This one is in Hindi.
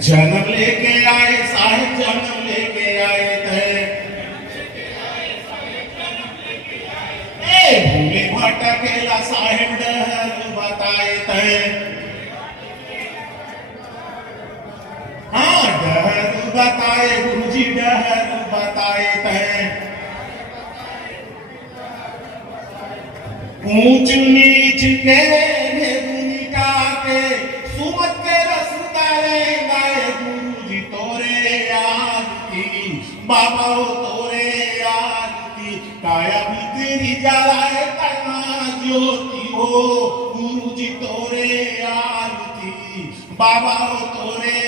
जन्म लेके आए साहेब जन्म लेके आए थे भूले भटकेला साहेब डहर बताए थे हाँ डहर बताए गुरुजी डहर बताए थे ऊंच नीच के मिटा के सुमत के रसता गाए गुरुजी तोरे याद की बाबा हो तोरे याद की काया भीतरी जलाए तना ज्योति हो गुरुजी तोरे याद की बाबा हो तोरे